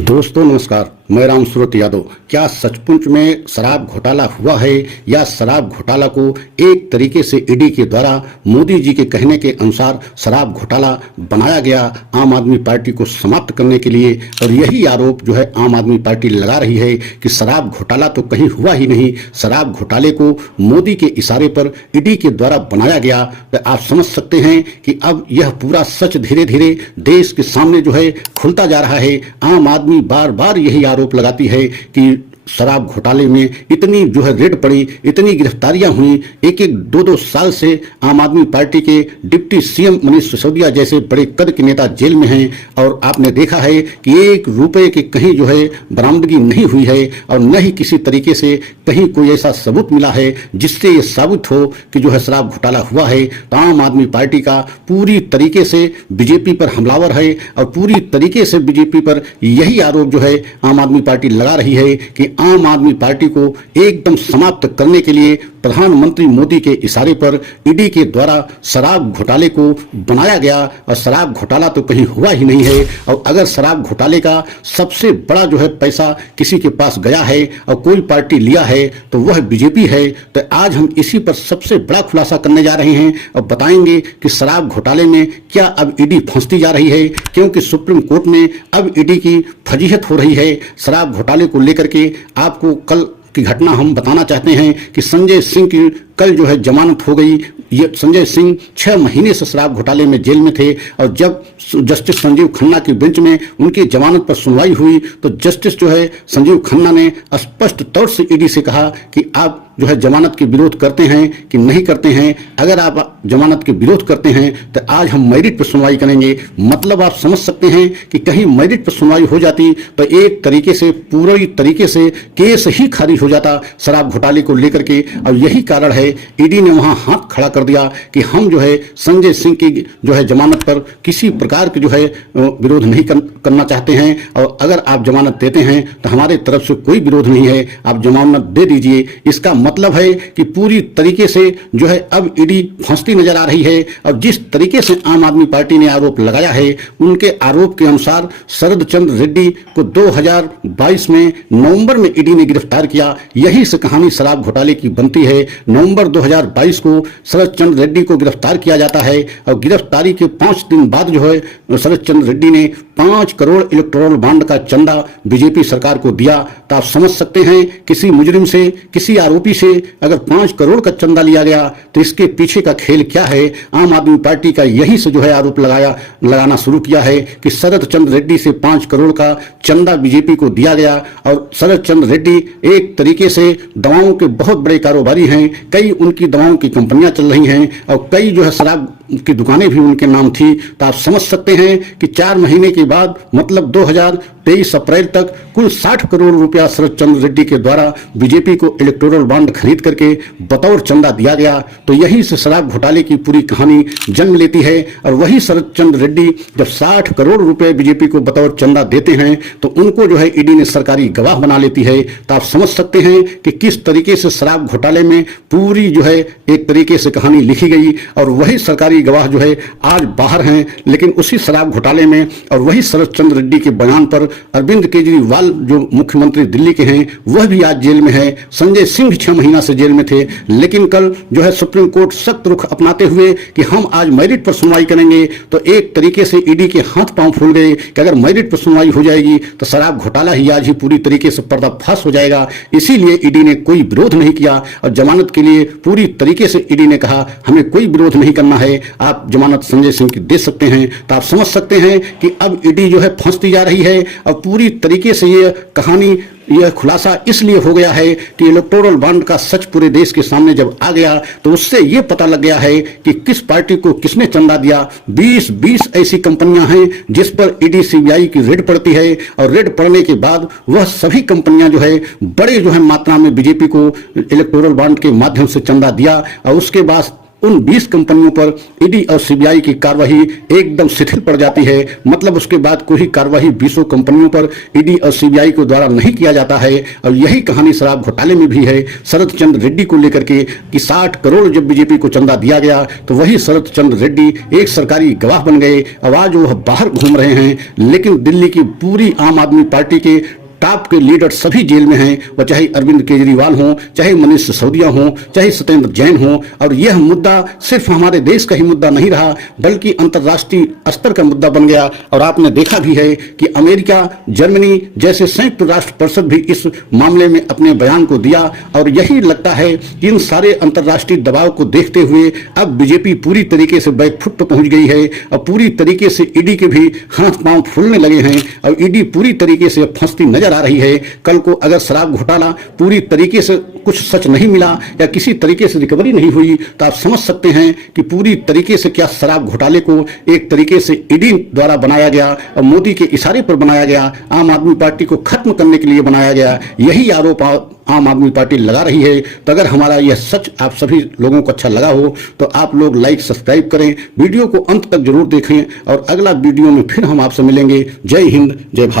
दोस्तों नमस्कार, मैं राम सूरत यादव। क्या सचमुच में शराब घोटाला हुआ है या शराब घोटाला को एक तरीके से ईडी के द्वारा मोदी जी के कहने के अनुसार शराब घोटाला बनाया गया आम आदमी पार्टी को समाप्त करने के लिए? और यही आरोप जो है आम आदमी पार्टी लगा रही है कि शराब घोटाला तो कहीं हुआ ही नहीं, शराब घोटाले को मोदी के इशारे पर ईडी के द्वारा बनाया गया। तो आप समझ सकते हैं कि अब यह पूरा सच धीरे धीरे देश के सामने जो है खुलता जा रहा है। आम आदमी बार बार यही आरोप लगाती है कि शराब घोटाले में इतनी जो है रेड पड़ी, इतनी गिरफ्तारियां हुई, एक एक दो दो साल से आम आदमनी पार्टी के डिप्टी सीएम मनीष सिसोदिया जैसे बड़े कद के नेता जेल में हैं। और आपने देखा है कि एक रुपए के कहीं जो है बरामदगी नहीं हुई है और न ही किसी तरीके से कहीं कोई ऐसा सबूत मिला है जिससे ये साबित हो कि जो है शराब घोटाला हुआ है। तो आम आदमी पार्टी का पूरी तरीके से बीजेपी पर हमलावर है और पूरी तरीके से बीजेपी पर यही आरोप जो है आम आदमी पार्टी लगा रही है कि आम आदमी पार्टी को एकदम समाप्त करने के लिए प्रधानमंत्री मोदी के इशारे पर ईडी के द्वारा शराब घोटाले को बनाया गया। और शराब घोटाला तो कहीं हुआ ही नहीं है। और अगर शराब घोटाले का सबसे बड़ा जो है पैसा किसी के पास गया है और कोई पार्टी लिया है तो वह बीजेपी है। तो आज हम इसी पर सबसे बड़ा खुलासा करने जा रहे हैं और बताएंगे कि शराब घोटाले में क्या अब ईडी फंसती जा रही है, क्योंकि सुप्रीम कोर्ट में अब ईडी की फजीहत हो रही है। शराब घोटाले को लेकर के आपको कल की घटना हम बताना चाहते हैं कि संजय सिंह की कल जो है जमानत हो गई। ये संजय सिंह 6 महीने से शराब घोटाले में जेल में थे और जब जस्टिस संजीव खन्ना की बेंच में उनकी जमानत पर सुनवाई हुई तो जस्टिस जो है संजीव खन्ना ने स्पष्ट तौर से ईडी से कहा कि आप जो है जमानत के विरोध करते हैं कि नहीं करते हैं। अगर आप जमानत के विरोध करते हैं तो आज हम मेरिट पर सुनवाई करेंगे। मतलब आप समझ सकते हैं कि कहीं मेरिट पर सुनवाई हो जाती तो एक तरीके से पूरी तरीके से केस ही खारिज हो जाता शराब घोटाले को लेकर के। और यही कारण है ईडी ने वहां हाथ खड़ा कर दिया कि हम जो है संजय सिंह की जो है जमानत पर किसी प्रकार के जो है विरोध नहीं करना चाहते हैं। और अगर आप जमानत देते हैं तो हमारे तरफ से कोई विरोध नहीं है, आप जमानत दे दीजिए। इसका मतलब है कि पूरी तरीके से जो है अब ईडी फंसती नजर आ रही है। और जिस तरीके से आम आदमी पार्टी ने आरोप लगाया है, उनके आरोप के अनुसार शरद चंद्र रेड्डी को 2022 में नवंबर में ईडी ने गिरफ्तार किया। यही से कहानी शराब घोटाले की बनती है। नवंबर 2022 को शरद चंद्र रेड्डी को गिरफ्तार किया जाता है और गिरफ्तारी के 5 दिन बाद जो है शरद चंद्र रेड्डी ने 5 करोड़ इलेक्टोरल बॉन्ड का चंदा बीजेपी सरकार को दिया। तो आप समझ सकते हैं किसी मुजरिम से, किसी आरोपी से अगर 5 करोड़ का चंदा लिया गया तो इसके पीछे का खेल क्या है। आम आदमी पार्टी का यही से जो है आरोप लगाना शुरू किया है कि शरद चंद्र रेड्डी से 5 करोड़ का चंदा बीजेपी को दिया गया। और शरद चंद्र रेड्डी एक तरीके से दवाओं के बहुत बड़े कारोबारी हैं। कई उनकी दवाओं की कंपनियां चल रही हैं और कई जो है शराब की दुकानें भी उनके नाम थी। तो आप समझ सकते हैं कि 4 महीने के बाद मतलब 2023 अप्रैल तक कुल 60 करोड़ रुपया शरद चंद्र रेड्डी के द्वारा बीजेपी को इलेक्टोरल बॉन्ड खरीद करके बतौर चंदा दिया गया। तो यही से शराब घोटाले की पूरी कहानी जन्म लेती है। और वही शरद चंद्र रेड्डी जब 60 करोड़ रुपए बीजेपी को बतौर चंदा देते हैं तो उनको जो है ईडी ने सरकारी गवाह बना लेती है। तो आप समझ सकते हैं कि किस तरीके से शराब घोटाले में पूरी जो है एक तरीके से कहानी लिखी गई। और वही सरकारी गवाह जो है आज बाहर हैं, लेकिन उसी शराब घोटाले में और वही शरद चंद्र रेड्डी के बयान पर अरविंद केजरीवाल जो मुख्यमंत्री दिल्ली के हैं वह भी आज जेल में है। संजय सिंह 6 महीना से जेल में थे, लेकिन कल जो है सुप्रीम कोर्ट सख्त रुख अपनाते हुए कि हम आज मेरिट पर सुनवाई करेंगे तो एक तरीके से ईडी के हाथ पांव फूल गए कि अगर मेरिट पर सुनवाई हो जाएगी तो शराब घोटाला ही आज ही पूरी तरीके से पर्दाफाश हो जाएगा। इसीलिए ईडी ने कोई विरोध नहीं किया और जमानत के लिए पूरी तरीके से ईडी ने कहा हमें कोई विरोध नहीं करना है, आप जमानत संजय सिंह की दे सकते हैं। तो आप समझ सकते हैं कि अब ईडी जो है फंसती जा रही है और पूरी तरीके से ये कहानी, यह खुलासा इसलिए हो गया है कि इलेक्टोरल बॉन्ड का सच पूरे देश के सामने जब आ गया तो उससे यह पता लग गया है कि किस पार्टी को किसने चंदा दिया। 20 ऐसी कंपनियां हैं जिस पर ईडी सीबीआई की रेड पड़ती है और रेड पड़ने के बाद वह सभी कंपनियां जो है बड़े जो है मात्रा में बीजेपी को इलेक्टोरल बॉन्ड के माध्यम से चंदा दिया। और उसके बाद उन 20 कंपनियों पर ईडी और सीबीआई की कार्रवाई एकदम शिथिल पड़ जाती है। मतलब उसके बाद कोई कार्रवाई 20 कंपनियों पर ईडी और सीबीआई के द्वारा नहीं किया जाता है। और यही कहानी शराब घोटाले में भी है। शरद चंद्र रेड्डी को लेकर के कि 60 करोड़ जब बीजेपी को चंदा दिया गया तो वही शरद चंद्र रेड्डी एक सरकारी गवाह बन गए। अब आज वो बाहर घूम रहे हैं, लेकिन दिल्ली की पूरी आम आदमी पार्टी के टॉप के लीडर सभी जेल में हैं। वह चाहे अरविंद केजरीवाल हों, चाहे मनीष सिसोदिया हों, चाहे सत्येंद्र जैन हों। और यह मुद्दा सिर्फ हमारे देश का ही मुद्दा नहीं रहा, बल्कि अंतर्राष्ट्रीय स्तर का मुद्दा बन गया। और आपने देखा भी है कि अमेरिका, जर्मनी जैसे संयुक्त राष्ट्र परिषद भी इस मामले में अपने बयान को दिया। और यही लगता है कि इन सारे अंतर्राष्ट्रीय दबाव को देखते हुए अब बीजेपी पूरी तरीके से बैकफुट पर पहुंच गई है और पूरी तरीके से ईडी के भी हाथ पांव फूलने लगे हैं। और ईडी पूरी तरीके से फंसती नजर आ रही है। कल को अगर शराब घोटाला पूरी तरीके से कुछ सच नहीं मिला या किसी तरीके से रिकवरी नहीं हुई तो आप समझ सकते हैं कि पूरी तरीके से क्या शराब घोटाले को एक तरीके से ईडी द्वारा बनाया गया और मोदी के इशारे पर बनाया गया, आम आदमी पार्टी को खत्म करने के लिए बनाया गया। यही आरोप आम आदमी पार्टी लगा रही है। तो अगर हमारा यह सच आप सभी लोगों को अच्छा लगा हो तो आप लोग लाइक सब्सक्राइब करें, वीडियो को अंत तक जरूर देखें और अगला वीडियो में फिर हम आपसे मिलेंगे। जय हिंद, जय भारत।